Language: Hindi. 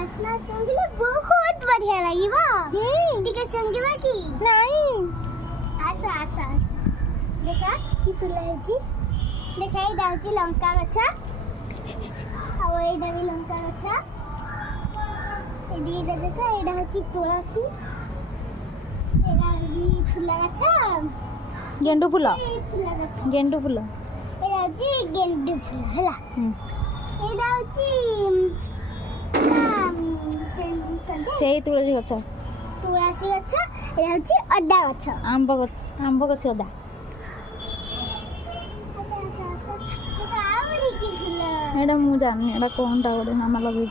बास्ना सुंघले बहुत बढ़िया लागिबा टिके संगीबा की नहीं आसा आसा आसा देखा कि फुल हेची देखा ई डाउची लंका गछा आ ओई डावी लंका गछा ए दी देखा ए डाउची तुलसी ए डावी फुल गछा गेंडू फुल फुल गछा गेंडू फुल ए डाउची गेंडू फुल हला ए डाउची से तुलसी गछ तुलसी गछ ए डाउची अड्डा गछ आंब गछ अदा एटा मु जानी एटा कोनटा गोटे मामा लगे